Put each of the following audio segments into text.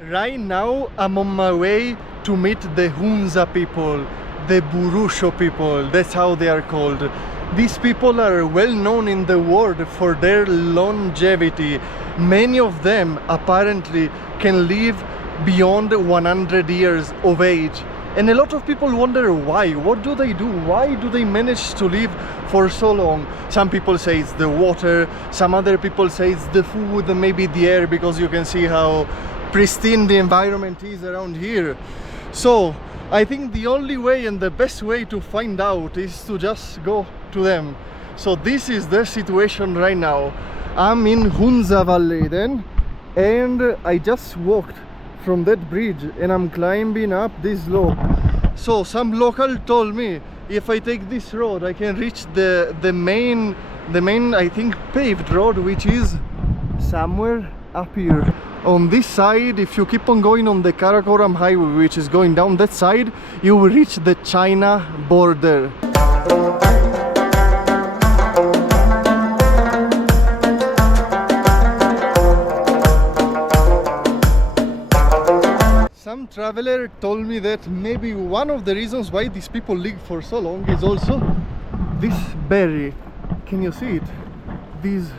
Right now, I'm on my way to meet the Hunza people, the Burusho people, that's how they are called. These people are well known in the world for their longevity. Many of them apparently can live beyond 100 years of age. And a lot of people wonder why. What do they do? Why do they manage to live for so long? Some people say it's the water, some other people say it's the food, maybe the air, because you can see how pristine the environment is around here. So I think the only way and the best way to find out is to just go to them. So this is the situation right now. I'm in Hunza Valley then, and I just walked from that bridge and I'm climbing up this slope. So some local told me if I take this road I can reach the main I think paved road, which is somewhere up here. On this side, if you keep on going on the Karakoram highway, which is going down that side, you will reach the China border. Some traveler told me that maybe one of the reasons why these people live for so long is also this berry. Can you see it? These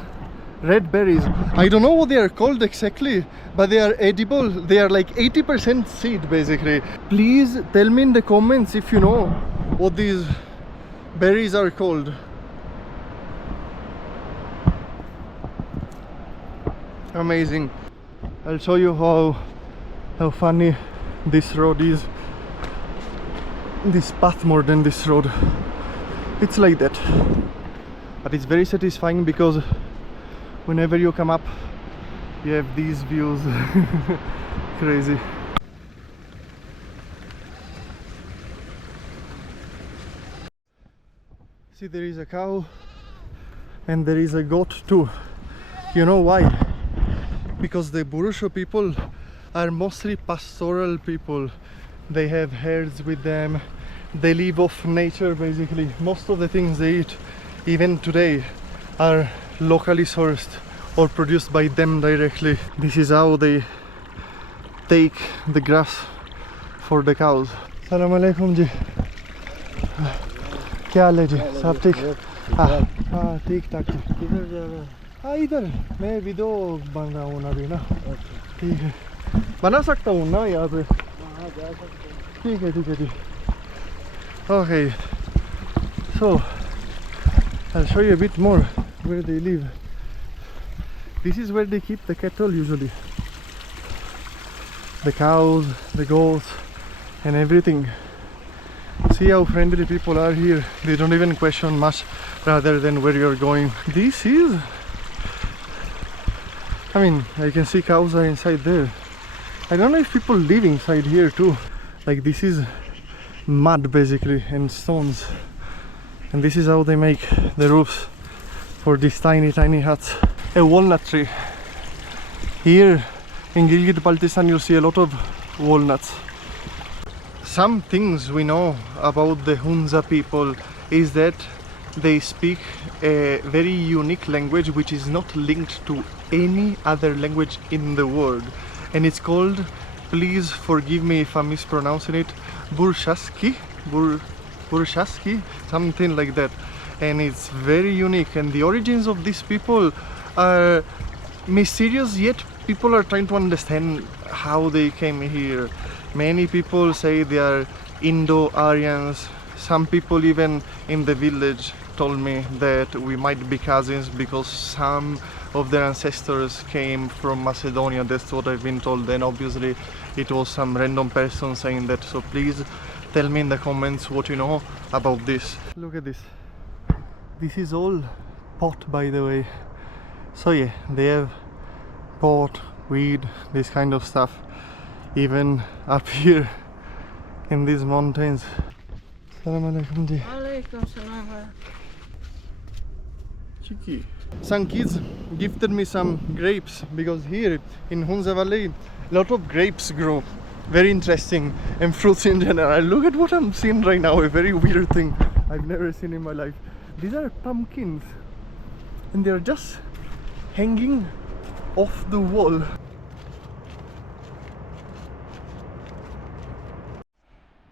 red berries. I don't know what they are called exactly, but they are edible. They are like 80% seed basically. Please tell me in the comments if you know what these berries are called. Amazing. I'll show you how funny this road is. This path more than this road. It's like that. But it's very satisfying because whenever you come up, you have these views. Crazy. See, there is a cow and there is a goat too. You know why? Because the Burusho people are mostly pastoral people. They have herds with them. They live off nature basically. Most of the things they eat, even today, are locally sourced or produced by them directly. This is how they take the grass for the cows. Assalamu alaikum ji. क्या हाल है जी? सब ठीक? हाँ ठीक ठाक जी. किधर जा रहा है? हाँ इधर मैं वीडियो बन रहा हूँ अभी ना. ठीक है, बना सकता हूँ ना यहाँ पे? हाँ जा सकते हैं. ठीक है ठीक है जी. Okay, so I'll show you a bit more where they live. This is where they keep the cattle usually. The cows, the goats and everything. See how friendly people are here. They don't even question much rather than where you're going. This is, I mean, I can see cows are inside there. I don't know if people live inside here too. Like this is mud basically and stones. And this is how they make the roofs for these tiny huts. A walnut tree. Here in Gilgit-Baltistan you'll see a lot of walnuts. Some things we know about the Hunza people is that they speak a very unique language which is not linked to any other language in the world, and it's called, please forgive me if I'm mispronouncing it, Burushaski, Burushaski, something like that. And it's very unique, and the origins of these people are mysterious, yet people are trying to understand how they came here. Many people say they are Indo-Aryans. Some people even in the village told me that we might be cousins because some of their ancestors came from Macedonia. That's what I've been told. Then obviously it was some random person saying that. So please tell me in the comments what you know about this. Look at this. This is all pot, by the way. So yeah, they have pot, weed, this kind of stuff. Even up here in these mountains. Assalamu alaikum ji. Alaikum salam. Chiki. Some kids gifted me some grapes because here in Hunza Valley a lot of grapes grow. Very interesting, and fruits in general. Look at what I'm seeing right now, a very weird thing I've never seen in my life. These are pumpkins and they're just hanging off the wall.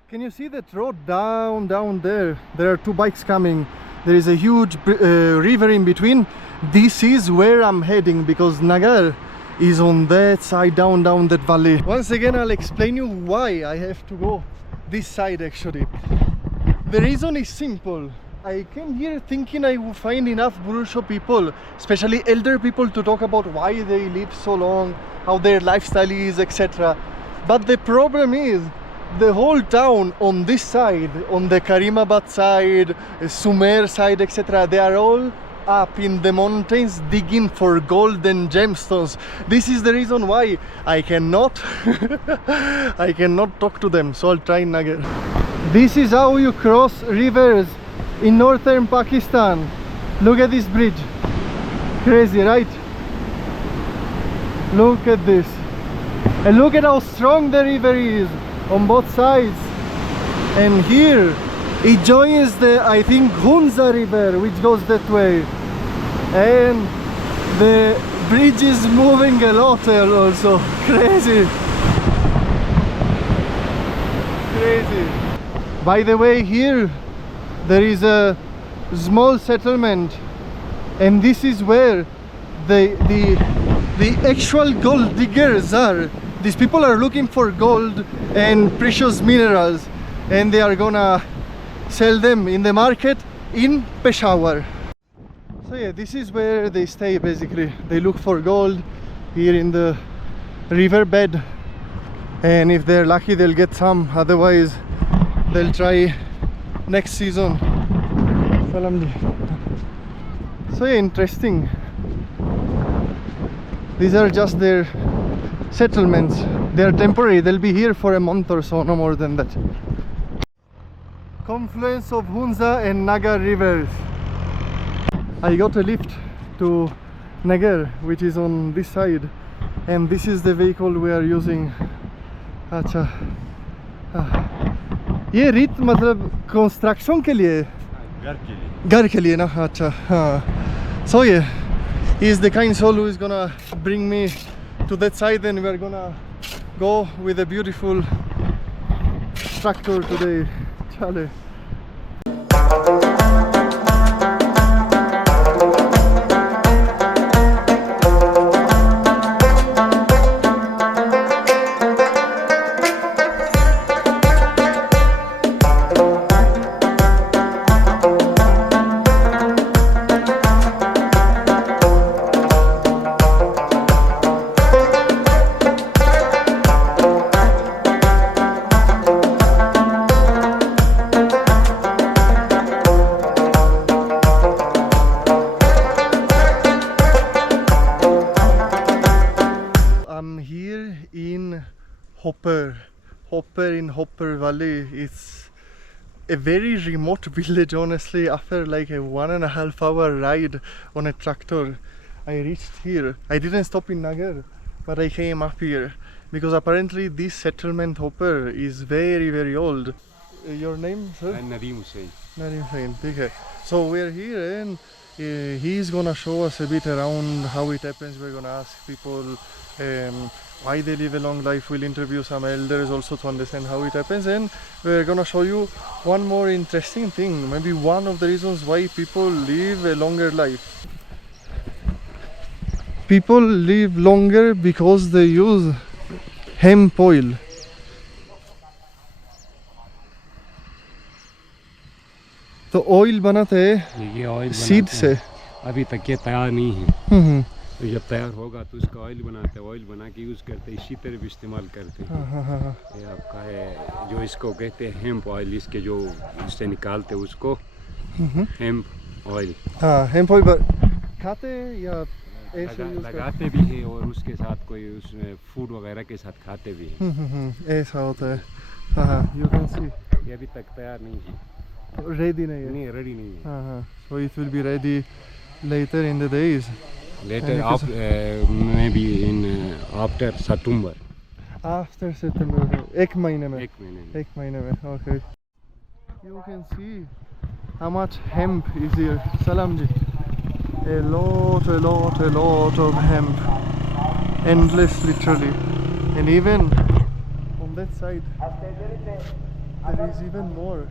Can you see that road down there? There are two bikes coming. There is a huge river in between. This is where I'm heading because Nagar is on that side, down that valley. Once again, I'll explain you why I have to go this side actually. The reason is simple. I came here thinking I would find enough Burusho people, especially elder people, to talk about why they live so long, how their lifestyle is, etc. But the problem is, the whole town on this side, on the Karimabad side, Sumer side, etc., they are all up in the mountains digging for gold and gemstones. This is the reason why I cannot I cannot talk to them, so I'll try Nagar. This is how you cross rivers in northern Pakistan. Look at this bridge. Crazy, right? Look at this. And look at how strong the river is on both sides. And here it joins the, I think, Hunza river, which goes that way. And the bridge is moving a lot there also. Crazy. Crazy. By the way, here there is a small settlement, and this is where the actual gold diggers are. These people are looking for gold and precious minerals, and they are gonna sell them in the market in Peshawar. So yeah, this is where they stay basically. They look for gold here in the riverbed, and if they're lucky they'll get some, otherwise they'll try next season. So yeah, interesting. These are just their settlements. They are temporary. They'll be here for a month or so, no more than that. Confluence of Hunza and Nagar rivers. I got a lift to Nagar, which is on this side, and this is the vehicle we are using. अच्छा, ये रीत मतलब construction के लिए, घर के लिए ना, अच्छा हाँ. So yeah, he is the kind soul who is gonna bring me to that side, and we are gonna go with a beautiful tractor today. Chale. Hopper in Hopper Valley. It's a very remote village, honestly. After like a 1.5 hour ride on a tractor, I reached here. I didn't stop in Nagar, but I came up here because apparently this settlement Hopper is very old. Your name, sir? I'm Nadeem Hussain. Nadeem Hussain. Okay. So we're here, and he's gonna show us a bit around how it happens. We're gonna ask people why they live a long life. We'll interview some elders also to understand how it happens, and we're gonna show you one more interesting thing, maybe one of the reasons why people live a longer life. People live longer because they use hemp oil. तो oil बनाते हैं ये oil seed से. अभी तक ये तैयार नहीं है. तो जब तैयार होगा तो उसका ऑयल बनाते हैं. ऑयल बना के यूज़ करते हैं, इसी तरह भी इस्तेमाल करते हैं. ये आपका है जो इसको कहते हैं हेम्प ऑयल. इसके जो इससे निकालते हैं उसको हेम्प ऑयल. हाँ, हेम्प ऑयल खाते या ऐसे लगाते भी हैं, और उसके साथ कोई उसमें फूड वगैरह के साथ खाते भी हैं. ऐसा होता है. हाँ, you can see. ये अभी तक तैयार नहीं है. Ready नहीं है. नहीं, ready नहीं है. So it will be ready later in the days. Later, maybe in after September. After September. एक महीने में. एक महीने में. Okay. You can see how much hemp is here. Salam ji. A lot of hemp. Endless, literally. And even on that side, there is even more.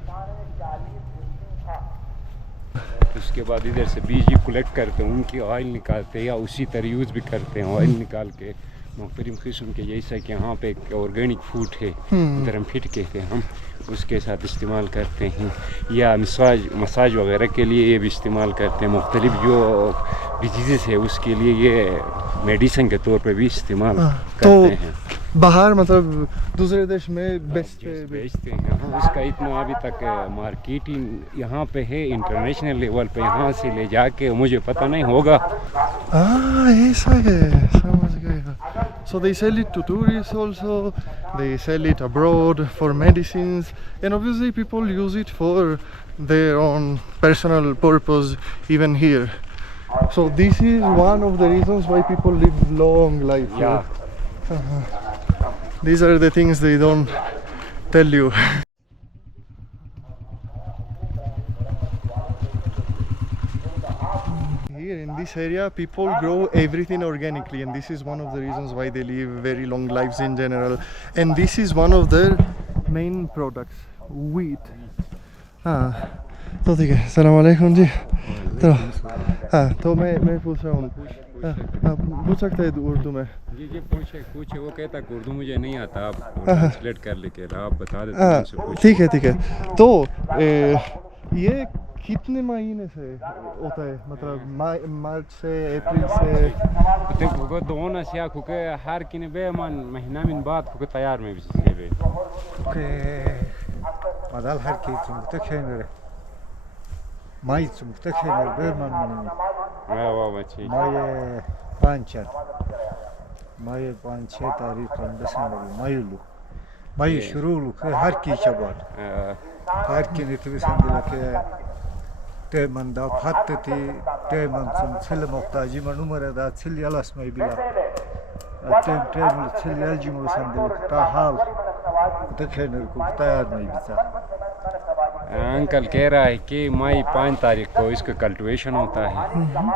اس کے بعد ادھر سے بیج کلیکٹ کرتے ہیں, ان کی آئل نکالتے ہیں یا اسی طرح یوز بھی کرتے ہیں آئل نکال کے مختلف قسم کے, جیسا کہ یہاں پہ ایک آرگینک فوڈ ہے ادھر ہم فٹ کہتے ہیں, ہم اس کے ساتھ استعمال کرتے ہیں, یا مساج وغیرہ کے لیے یہ بھی استعمال کرتے ہیں, مختلف جو ڈیزیزز ہے اس کے لیے یہ میڈیسن کے طور پہ بھی استعمال کرتے ہیں. باہر مطلب دوسرے دیش میں بیچتے ہیں. اس کا اتنا ابھی تک مارکیٹنگ یہاں پہ ہے انٹرنیشنل لیول پہ, یہاں سے لے جا کے مجھے پتہ نہیں ہوگا. ایسا ہے, سمجھ گیا. So they sell it to tourists also, they sell it abroad for medicines, and obviously people use it for their own personal purpose even here. So this is one of the reasons why people live long life here. These are the things they don't tell you. Here in this area people grow everything organically, and this is one of the reasons why they live very long lives in general, and this is one of their main products, wheat. تو ٹھیک ہے, السلام علیکم جی. تو میں پوچھ رہا ہوں, پوچھ سکتے ہیں اردو میں؟ جی پوچھے. وہ کہتا کہ اردو مجھے نہیں آتا, آپ ٹرانسلیٹ کر لے کے آپ بتا دیتے. ٹھیک ہے. تو یہ کتنے مہینے سے ہوتا ہے, مطلب مارچ سے اپریل سے؟ دیکھو دون اسیا کو کہ ہر کنے بے من مہینہ من بعد کو تیار میں بھی بے کہ بدل ہر کی تم تکھنے ماي تم تکھنے بے من واہ بچی ماي 5 تاریخ کو بسن ماي شروع لو ہر کی شبات ہر کی نتو سندلا کہ تے من دا فاتتی تے من سم چل محتاجی من عمر دا چل یلاس ماي بلا تے من چل یلجی مو سندلا تا حال تکھنے کو تیار نہیں بچا. انکل کہہ رہا ہے کہ مئی 5 تاریخ کو اس کا کلٹیویشن ہوتا ہے,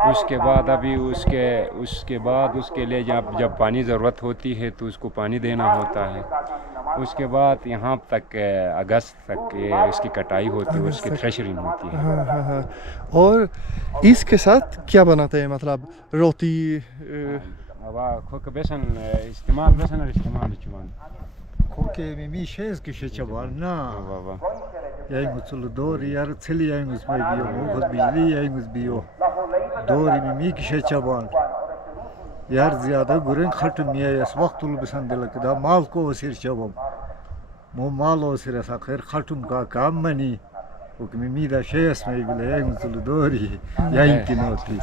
اس کے بعد ابھی اس کے بعد اس کے لیے جب پانی ضرورت ہوتی ہے تو اس کو پانی دینا ہوتا ہے. اس کے بعد یہاں تک اگست تک اس کی کٹائی ہوتی ہے, اس کی تھریشرنگ ہوتی ہے. اور اس کے ساتھ کیا بناتے ہیں, مطلب روٹی کھوک بیسن استعمال چوان خوکے میں میشیز کی چبال نا یای مچل دور یار چلی یای مس میں بیو خود بجلی یای مس بیو دوری میں می کی چبال یار زیادہ گرن کھٹ می اس وقت ل بسند لک دا مال کو سر چبم مو مالو سر سا خیر کھٹم کا کام منی حکم می دا شیس میں بل یای مچل دوری یای کی نوتی.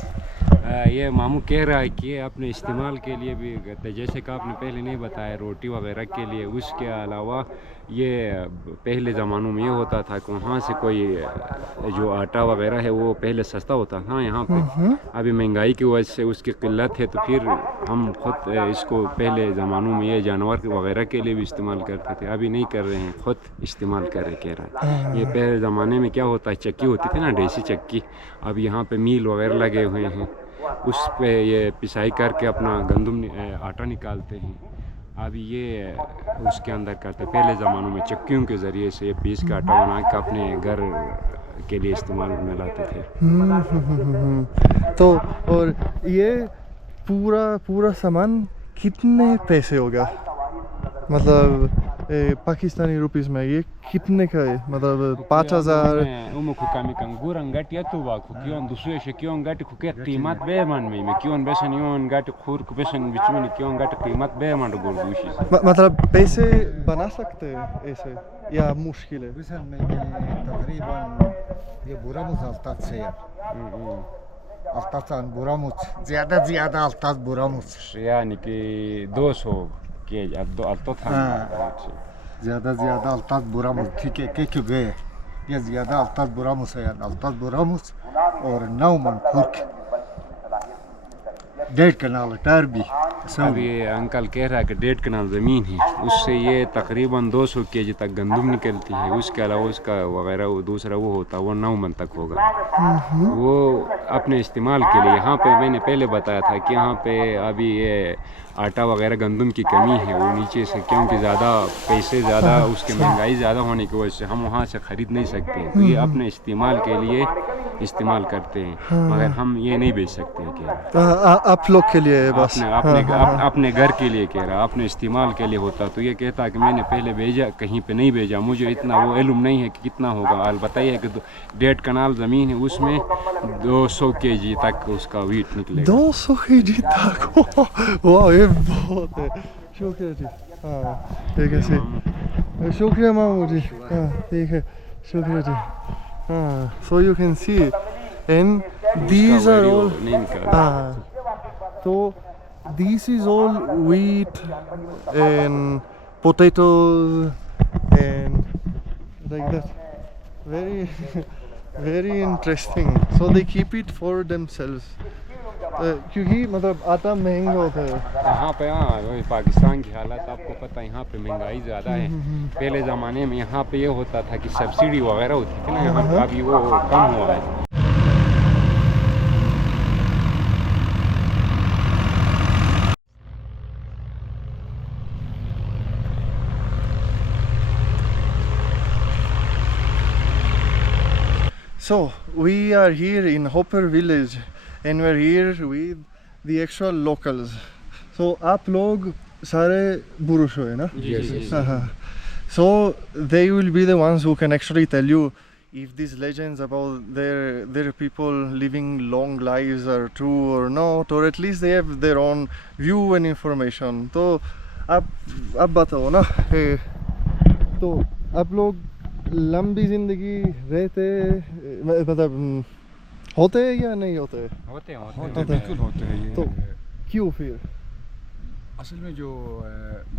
یہ ماموں کہہ رہا ہے کہ اپنے استعمال کے لیے بھی کرتے, جیسے کہ آپ نے پہلے نہیں بتایا روٹی وغیرہ کے لیے. اس کے علاوہ یہ پہلے زمانوں میں یہ ہوتا تھا کہ وہاں سے کوئی جو آٹا وغیرہ ہے وہ پہلے سستا ہوتا تھا یہاں پہ, ابھی مہنگائی کی وجہ سے اس کی قلت ہے, تو پھر ہم خود اس کو پہلے زمانوں میں یہ جانور وغیرہ کے لیے بھی استعمال کرتے تھے, ابھی نہیں کر رہے ہیں, خود استعمال کر رہے کہہ رہا ہے. یہ پہلے زمانے میں کیا ہوتا ہے, چکی ہوتی تھی نا, دیسی چکی, اب یہاں پہ میل وغیرہ لگے ہوئے ہیں, اس پہ یہ پسائی کر کے اپنا گندم آٹا نکالتے ہیں. ابھی یہ اس کے اندر کرتے, پہلے زمانوں میں چکیوں کے ذریعے سے پیس کے آٹا بنا کے اپنے گھر کے لیے استعمال میں لاتے تھے. تو اور یہ پورا سامان کتنے پیسے ہوگا, مطلب پاکستانی روپیز میں یہ کتنے کا ہے, مطلب 5000 اومو کو کمی کن گورن گٹ یتو با کو کیون دوسرے ش کیون گٹ کو کہ قیمت بے من میں کیون بسن یون گٹ خور کو بسن وچ میں کیون گٹ قیمت بے من گور دوشی, مطلب پیسے بنا سکتے ہیں ایسے یا مشکل ہے؟ بسن میں تقریبا یہ برا مزالتات سے التاتان برا مت زیادہ التات برا مت یعنی کہ 200 کے التو تھا زیادہ التات برا مت ٹھیک ہے کہ گئے یہ زیادہ التات برا مت ہے, التات برا مت اور 9 من فرق 1.5 کنال ٹار بھی اب یہ انکل کہہ رہا ہے کہ 1.5 کنال زمین ہے, اس سے یہ تقریباً 200 kg تک گندم نکلتی ہے. اس کے علاوہ اس کا وغیرہ دوسرا وہ ہوتا ہے, وہ 9 من تک ہوگا. وہ اپنے استعمال کے لیے یہاں پہ میں نے پہلے بتایا تھا کہ یہاں پہ ابھی یہ آٹا وغیرہ گندم کی کمی ہے وہ نیچے سے, کیونکہ زیادہ پیسے زیادہ اس کی مہنگائی زیادہ ہونے کی وجہ سے ہم وہاں سے خرید نہیں سکتے, تو یہ اپنے استعمال کے لیے استعمال کرتے ہیں, مگر ہم یہ نہیں بیچ سکتے. کہ آپ لوگ کے لیے بس اپنے گھر کے لیے کہہ رہا, اپنے استعمال کے لیے ہوتا. تو یہ کہتا کہ میں نے پہلے بھیجا, کہیں پہ نہیں بھیجا, مجھے اتنا وہ علم نہیں ہے کہ کتنا ہوگا. البتہ یہ کہ 1.5 کنال زمین ہے, اس میں 200 kg تک اس کا ویٹ نکلے گا. 200 kg تک, واہ یہ بہت ہے. شکریہ جی. ہاں ٹھیک ہے سی, شکریہ مامو جی. ہاں ٹھیک ہے, شکریہ جی. ہاں so you can see and these are all, تو this is all wheat and potatoes and like that. Very interesting. So they keep it for themselves. کیونکہ مطلب آٹا مہنگا ہوتا ہے یہاں پہ. ہاں پاکستان کی حالت آپ کو پتہ, یہاں پہ مہنگائی زیادہ ہے. پہلے زمانے میں یہاں پہ یہ ہوتا تھا کہ سبسڈی وغیرہ ہوتی تھی نا, یہاں پہ ابھی وہ کم ہوا ہے. So we are here in Hopper village and we're here with the actual locals. So آپ لوگ سارے بروش ہوئے نا. So they will be the ones who can actually tell you if these legends about their people living long lives are true or not, or at least they have their own view and information. تو آپ بتاؤ نا, تو آپ لوگ لمبی زندگی رہتے مطلب ہوتے یا نہیں ہوتے؟ ہوتے بالکل ہوتے ہیں. تو کیوں پھر؟ اصل میں جو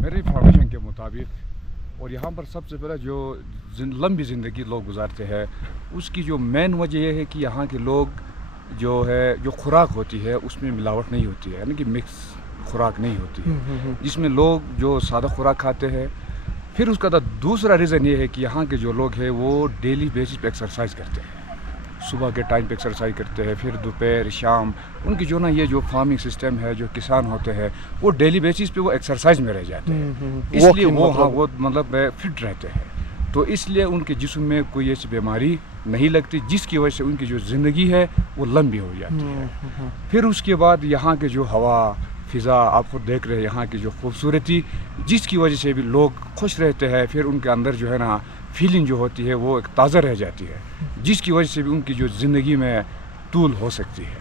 میری انفارمیشن کے مطابق, اور یہاں پر سب سے پہلے جو لمبی زندگی لوگ گزارتے ہیں, اس کی جو مین وجہ یہ ہے کہ یہاں کے لوگ جو ہے جو خوراک ہوتی ہے اس میں ملاوٹ نہیں ہوتی ہے, یعنی کہ مکس خوراک نہیں ہوتی ہے, جس میں لوگ جو سادہ خوراک کھاتے ہیں. پھر اس کا دوسرا ریزن یہ ہے کہ یہاں کے جو لوگ ہیں وہ ڈیلی بیسس پہ ایکسرسائز کرتے ہیں. صبح کے ٹائم پہ ایکسرسائز کرتے ہیں, پھر دوپہر شام ان کی جو نا یہ جو فارمنگ سسٹم ہے, جو کسان ہوتے ہیں وہ ڈیلی بیسس پہ وہ ایکسرسائز میں رہ جاتے ہیں, اس لیے وہ مطلب فٹ رہتے ہیں. تو اس لیے ان کے جسم میں کوئی ایسی بیماری نہیں لگتی, جس کی وجہ سے ان کی جو زندگی ہے وہ لمبی ہو جاتی ہے. پھر اس کے بعد یہاں کے جو ہوا فضا آپ خود دیکھ رہے ہیں, یہاں کی جو خوبصورتی, جس کی وجہ سے بھی لوگ خوش رہتے ہیں. پھر ان کے اندر جو ہے نا فیلنگ جو ہوتی ہے وہ ایک تازہ رہ جاتی ہے, جس کی وجہ سے بھی ان کی جو زندگی میں طول ہو سکتی ہے.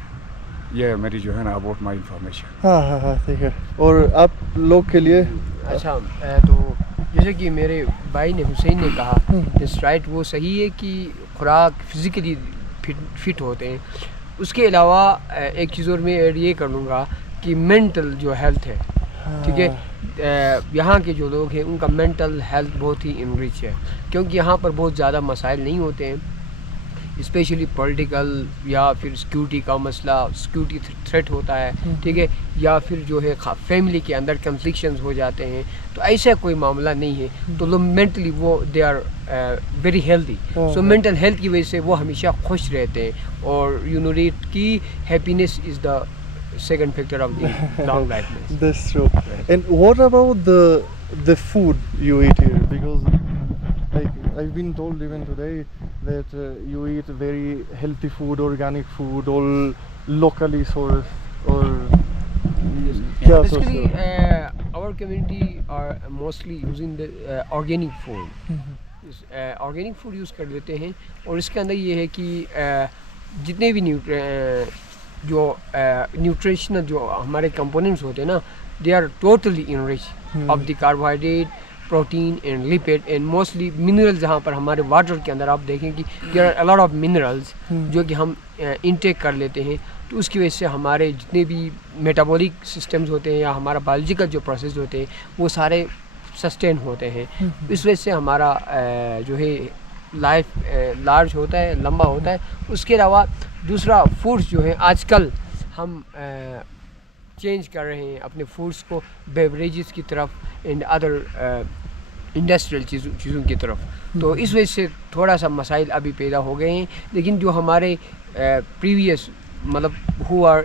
یہ میری جو ہے نا اباؤٹ مائی انفارمیشن. ہاں ٹھیک ہے. اور آپ لوگ کے لیے اچھا, تو جیسے کہ میرے بھائی نے حسین نے کہا اس رائٹ, وہ صحیح ہے کہ خوراک فزیکلی فٹ ہوتے ہیں. اس کے علاوہ ایک چیز اور میں ایڈ یہ کر لوں گا کہ مینٹل جو ہیلتھ ہے, ٹھیک ہے, یہاں کے جو لوگ ہیں ان کا مینٹل ہیلتھ بہت ہی انریچ ہے, کیونکہ یہاں پر بہت زیادہ مسائل نہیں ہوتے ہیں, اسپیشلی پولیٹیکل یا پھر سیکیورٹی کا مسئلہ, سیکیورٹی تھریٹ ہوتا ہے, ٹھیک ہے, یا پھر جو ہے فیملی کے اندر کنفلکشنز ہو جاتے ہیں. تو ایسا کوئی معاملہ نہیں ہے. تو لوگ مینٹلی وہ they are very healthy. So mental health کی وجہ سے وہ ہمیشہ خوش رہتے ہیں, اور یو نو ریٹ کی happiness is the second factor of the long life. That's true. And what about the food you eat here? Because like I've been told even today that you eat very healthy food, organic food, all locally sourced, or basically our community are mostly using the organic food. Organic food use کر لیتے ہیں, اور اس کے اندر یہ ہے کہ جتنے بھی جو نیوٹریشنل جو ہمارے کمپوننٹس ہوتے ہیں نا, they are totally enrich of the carbohydrate, protein and lipid and mostly minerals. جہاں پر ہمارے واٹر کے اندر آپ دیکھیں کہ there are a lot of minerals جو کہ ہم انٹیک کر لیتے ہیں. تو اس کی وجہ سے ہمارے جتنے بھی میٹابولک سسٹمز ہوتے ہیں یا ہمارا بایولوجیکل جو پروسیس ہوتے ہیں وہ سارے سسٹین ہوتے ہیں. اس وجہ سے ہمارا جو ہے لائف لارج ہوتا ہے, لمبا ہوتا ہے. اس کے علاوہ دوسرا فوڈس جو ہے آج کل ہم چینج کر رہے ہیں اپنے فوڈس کو بیوریجز کی طرف اینڈ ادر انڈسٹریل چیزوں کی طرف. تو اس وجہ سے تھوڑا سا مسائل ابھی پیدا ہو گئے ہیں. لیکن جو ہمارے پریویس مطلب who are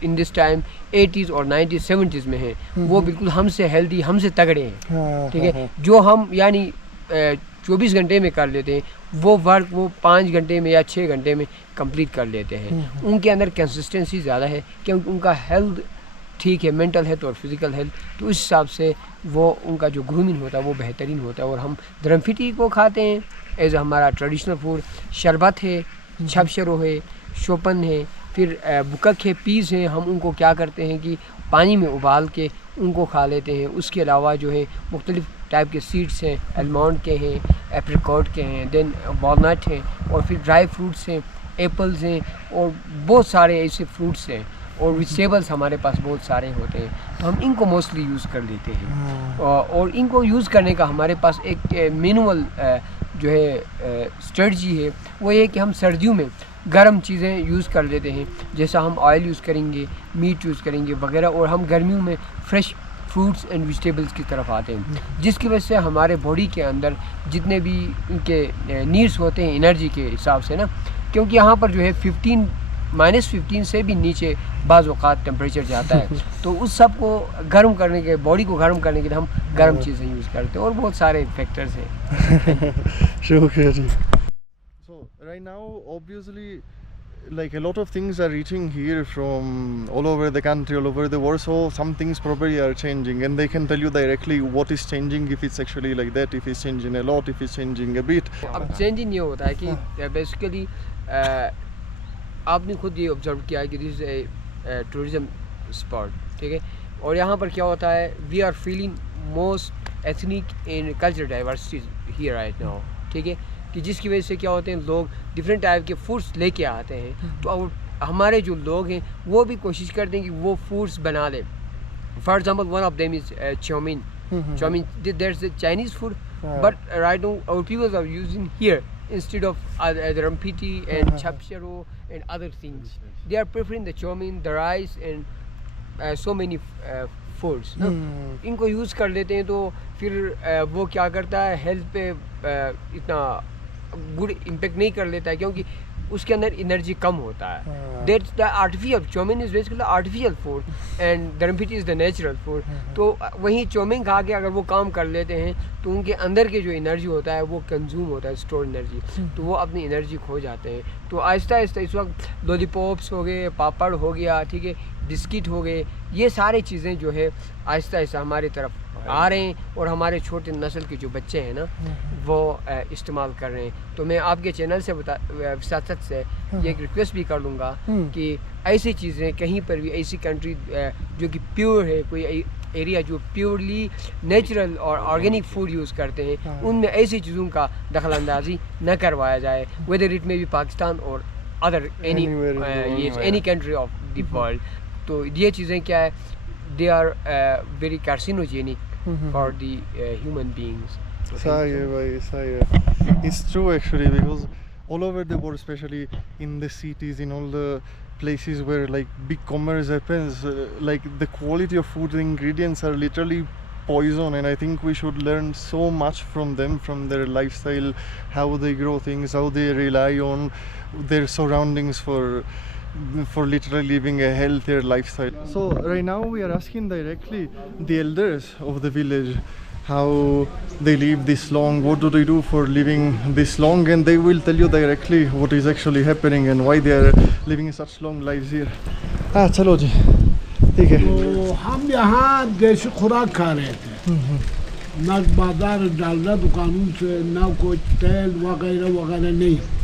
in this time 80s اور 90s 70s میں ہیں, وہ بالکل ہم سے ہیلدی, ہم سے تگڑے ہیں. ٹھیک ہے, جو ہم یعنی 24 گھنٹے میں کر لیتے ہیں وہ ورک وہ 5 گھنٹے میں یا 6 گھنٹے میں کمپلیٹ کر لیتے ہیں. ان کے اندر کنسسٹنسی زیادہ ہے کیونکہ ان کا ہیلتھ ٹھیک ہے, مینٹل ہیلتھ اور فزیکل ہیلتھ, تو اس حساب سے وہ ان کا جو گرومنگ ہوتا ہے وہ بہترین ہوتا ہے. اور ہم درمفٹی کو کھاتے ہیں ایز ہمارا ٹریڈیشنل فوڈ. شربت ہے, چھپ شرو ہے, شوپن ہے, پھر بکک ہے, پیز ہیں. ہم ان کو کیا کرتے ہیں کہ پانی میں ابال کے ان کو کھا لیتے ہیں. اس کے علاوہ جو ہے مختلف ٹائپ کے سیڈس ہیں, المانڈ کے ہیں, ایپریکاٹ کے ہیں, دین والنٹ ہیں, اور پھر ڈرائی فروٹس ہیں, ایپلز ہیں, اور بہت سارے ایسے فروٹس ہیں, اور ویجیٹیبلس ہمارے پاس بہت سارے ہوتے ہیں. تو ہم ان کو موسٹلی یوز کر لیتے ہیں. اور ان کو یوز کرنے کا ہمارے پاس ایک مینول جو ہے اسٹریٹجی ہے, وہ یہ کہ ہم سردیوں میں گرم چیزیں یوز کر لیتے ہیں, جیسا ہم آئل یوز کریں گے, میٹ یوز کریں گے وغیرہ, اور ہم گرمیوں میں فریش فروٹس اینڈ ویجیٹیبلس کی طرف آتے ہیں, جس کی وجہ سے ہمارے باڈی کے اندر جتنے بھی ان کے نیڈس ہوتے ہیں انرجی کے حساب سے نا, کیونکہ یہاں پر جو ہے -15 سے بھی نیچے بعض اوقات ٹمپریچر جاتا ہے, تو اس سب کو گرم کرنے کے, باڈی کو گرم کرنے کے لیے ہم گرم چیزیں یوز کرتے ہیں, اور بہت سارے فیکٹرز ہیں. شکریہ جی. So right now obviously like a lot of things are reaching here from all over the country, all over the world, so some things probably are changing and they can tell you directly what is changing, if it's actually like that, if it's changing a lot, if it's changing a bit. اب changing یہ ہوتا ہے کہ basically آپ نے خود یہ observe کیا ہے کہ دس از اے ٹورزم اسپاٹ, ٹھیک ہے, اور یہاں پر کیا ہوتا ہے, we are feeling most ethnic and culture diversities here right now, ٹھیک ہے, کہ جس کی وجہ سے کیا ہوتے ہیں لوگ ڈفرینٹ ٹائپ کے فوڈس لے کے آتے ہیں. تو ہمارے جو لوگ ہیں وہ بھی کوشش کرتے ہیں کہ وہ فوڈس بنا لیں. For example one of them is chow mein. There is a Chinese food, but right now our peoples are using here instead of rampiti and chapcharo and other things. They are preferring the chow mein, the rice and so many foods. ان کو use کر لیتے ہیں, تو پھر وہ کیا کرتا ہے ہیلتھ پہ اتنا گڈ امپیکٹ نہیں کر لیتا ہے, کیونکہ اس کے اندر انرجی کم ہوتا ہے. That's the artificial, chowmein is basically artificial food and درمفٹی از دا نیچرل فوڈ. تو وہیں چومین کھا کے اگر وہ کام کر لیتے ہیں تو ان کے اندر کے جو انرجی ہوتا ہے وہ کنزیوم ہوتا ہے, اسٹور انرجی, تو وہ اپنی انرجی کھو جاتے ہیں. تو آہستہ آہستہ اس وقت لولی پاپس ہو گئے, پاپڑ ہو گیا, ٹھیک ہے, بسکٹ ہو گئے, یہ سارے چیزیں جو ہے آہستہ آہستہ ہمارے طرف آ رہے ہیں, اور ہمارے چھوٹے نسل کے جو بچے ہیں نا وہ استعمال کر رہے ہیں. تو میں آپ کے چینل سے وساطت سے یہ ایک ریکویسٹ بھی کر لوں گا کہ ایسی چیزیں کہیں پر بھی, ایسی کنٹری جو کہ پیور ہے, کوئی ایریا جو پیورلی نیچرل اور آرگینک فوڈ یوز کرتے ہیں, ان میں ایسی چیزوں کا دخل اندازی نہ کروایا جائے, ویدر اٹ میں بھی پاکستان اور other any country of the world. تو یہ چیزیں کیا ہے, they are very carcinogenic for the human beings. صحیح ہے بھائی, صحیح ہے. It's true actually, because all over the world, especially in the cities, in all the places where like big commerce happens, like the quality of food, the ingredients are literally poison, and I think we should learn so much from them, from their lifestyle, how they grow things, how they rely on their surroundings for literally living a healthier lifestyle. So right now we are asking directly the elders of the village how they live this long, what do they do for living this long, and they will tell you directly what is actually happening and why they are living such long lives here. چلو جی ٹھیک ہے. تو ہم یہاں دیسی خوراک کھا رہے تھے, نہ بازار ڈالنا دکانوں سے, نہ کوئی تیل وغیرہ وغیرہ نہیں.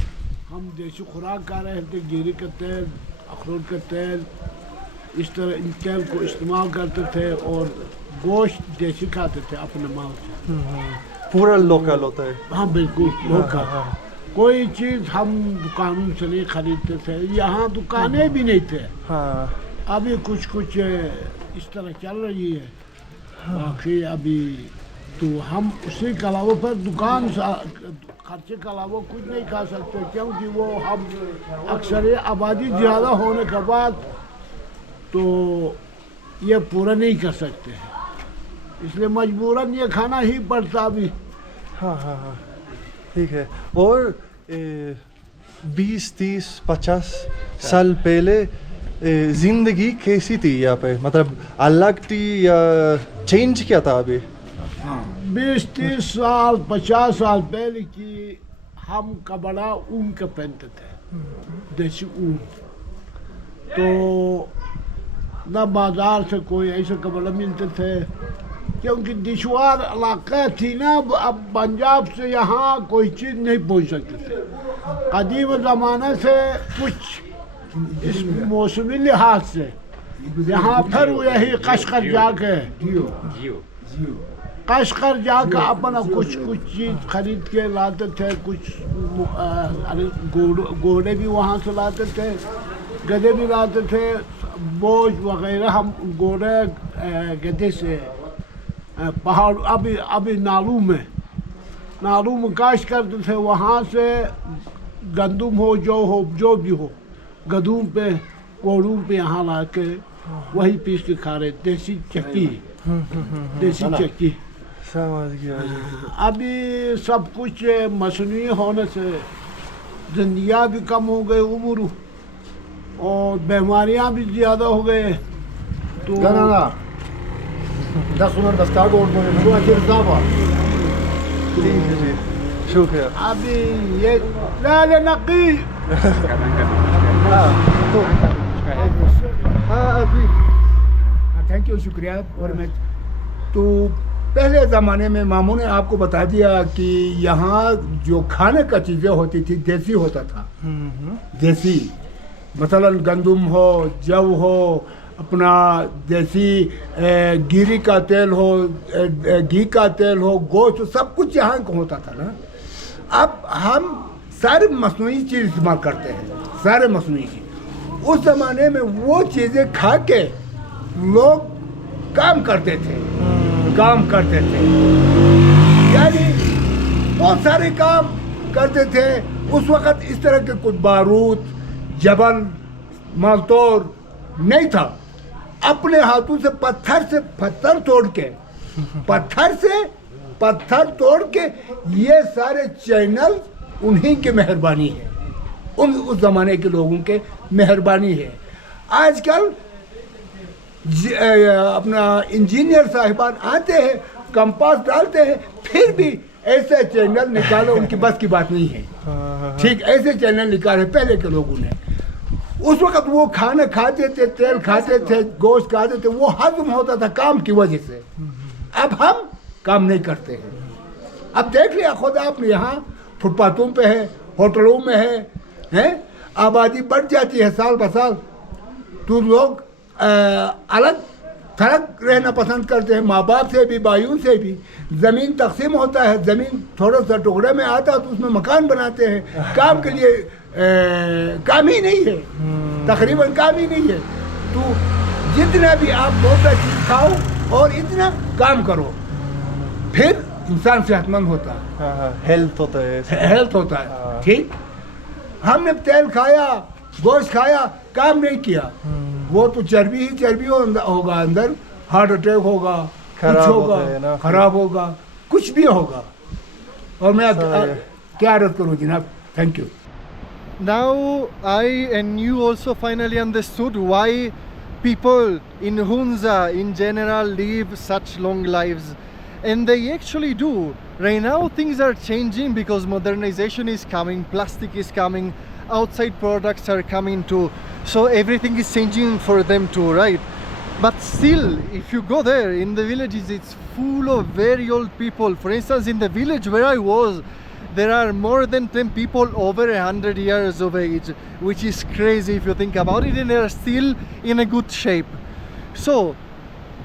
ہم دیسی خوراک کھا رہے تھے, گیری کا تیل, اخروٹ کا تیل, اس طرح ان تیل کو استعمال کرتے تھے, اور گوشت دیسی کھاتے تھے اپنے مال سے. پورا لوکل ہوتا ہے. ہاں بالکل لوکل. کوئی چیز ہم دکانوں سے نہیں خریدتے تھے, یہاں دکانیں بھی نہیں تھے. ابھی کچھ اس طرح چل رہی ہے, باقی ابھی تو ہم اسی کے علاوہ پر دکان خرچے کے علاوہ کچھ نہیں کھا سکتے, کیونکہ وہ ہم اکثر آبادی زیادہ ہونے کے بعد تو ये पूरा नहीं कर सकते हैं, इसलिए मजबूरन ये खाना ही पड़ता अभी। हाँ हाँ हाँ ठीक है। और 20-30-50 साल पहले जिंदगी कैसी थी यहाँ पे, मतलब अलग थी या चेंज क्या था अभी? 20-30 साल 50 साल पहले की हम कपड़ा ऊन का पहनते थे, देसी ऊन। तो न बाजार से कोई ऐसे कपड़ा मिलते थे, क्योंकि दुश्वार इलाका थी ना। अब पंजाब से यहाँ कोई चीज़ नहीं पहुँच सकती थी। कदीम ज़माने से कुछ इस मौसमी लिहाज से यहाँ फिर यही कशकर जाके कशकर जाकर अपना कुछ चीज़ खरीद के लाते थे। कुछ घोड़े भी वहाँ से लाते थे, गधे भी लाते थे, बोझ वगैरह हम घोड़े गधे से पहाड़ अभी नालू में काश करते थे। वहाँ से गंदुम हो जो भी हो गदूम पे कोड़ू पे यहाँ ला के वही पीस के खा रहे, देसी चक्की। समझ गया। अभी सब कुछ मसनूई होने से जिंदगियाँ भी कम हो गई, उम्र और बीमारियाँ भी ज़्यादा हो गए। तो ठीक है जी, शुक्रिया। अभी ये ले नकी अभी थैंक यू, शुक्रिया। और मैं तो पहले ज़माने में मामू ने आपको बता दिया कि यहाँ जो खाने का चीज़ें होती थी देसी होता था। देसी मसलन गंदुम हो, जव हो, अपना देसी गिरी का तेल हो, घी का तेल हो, गोश्त, सब कुछ यहाँ का होता था ना। अब हम सारे मसनूई चीज़ इस्तेमाल करते हैं, सारे मसनूई चीज़। उस ज़माने में वो चीज़ें खा के लोग काम करते थे, यानी बहुत सारे काम करते थे। उस वक़्त इस तरह के कुछ बारूद, जबल, मालतोर नहीं था। अपने हाथों से पत्थर तोड़ के ये सारे चैनल उन्हीं की मेहरबानी है, उस ज़माने के लोगों के मेहरबानी है। आजकल अपना इंजीनियर साहिबान आते हैं, कंपास डालते हैं, फिर भी ऐसे चैनल निकालो उनकी बस की बात नहीं है। ठीक, ऐसे चैनल निकाले पहले के लोगों ने। उस वक़्त वो खाना खाते थे, तेल खाते थे, गोश्त खाते थे, वो हजम होता था काम की वजह से। अब हम काम नहीं करते हैं। अब देख लिया खुद आपने, यहाँ फुटपाथों पे है, होटलों में है, आबादी बढ़ जाती है साल ब साल, तो लोग अलग थलग रहना पसंद करते हैं, माँ बाप से भी, भाइयों से भी। ज़मीन तकसीम होता है, ज़मीन थोड़ा सा टुकड़े में आता है तो उसमें मकान बनाते हैं। काम के लिए काम ही नहीं है, तकरीबन काम ही नहीं है। तो जितना भी आप बहुत सा चीज़ खाओ और इतना काम करो, फिर इंसान सेहतमंद होता है, हेल्थ होता है। ठीक, हमने तेल खाया, गोश्त खाया, काम नहीं किया, वो तो चर्बी ही चर्बी होगा अंदर, हार्ट अटैक होगा, खराब होगा, कुछ भी होगा। और मैं क्या अर्ज करूँ जनाब, thank you. Now I and you also finally understood why people in Hunza in general live such long lives, and they actually do. Right now things are changing because modernization is coming, plastic is coming, outside products are coming too, so everything is changing for them too, right? But still, if you go there in the villages, it's full of very old people. For instance, in the village where I was, there are more than 10 people over 100 years of age, which is crazy if you think about it, and they are still in a good shape. So,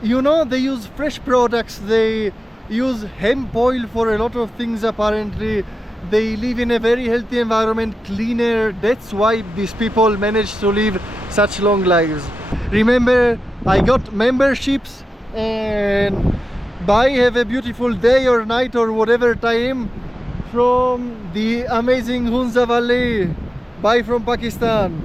you know, they use fresh products, they use hemp oil for a lot of things apparently. They live in a very healthy environment, clean air. That's why these people manage to live such long lives. Remember, I got memberships, and bye, have a beautiful day or night or whatever time from the amazing Hunza Valley. Bye from Pakistan.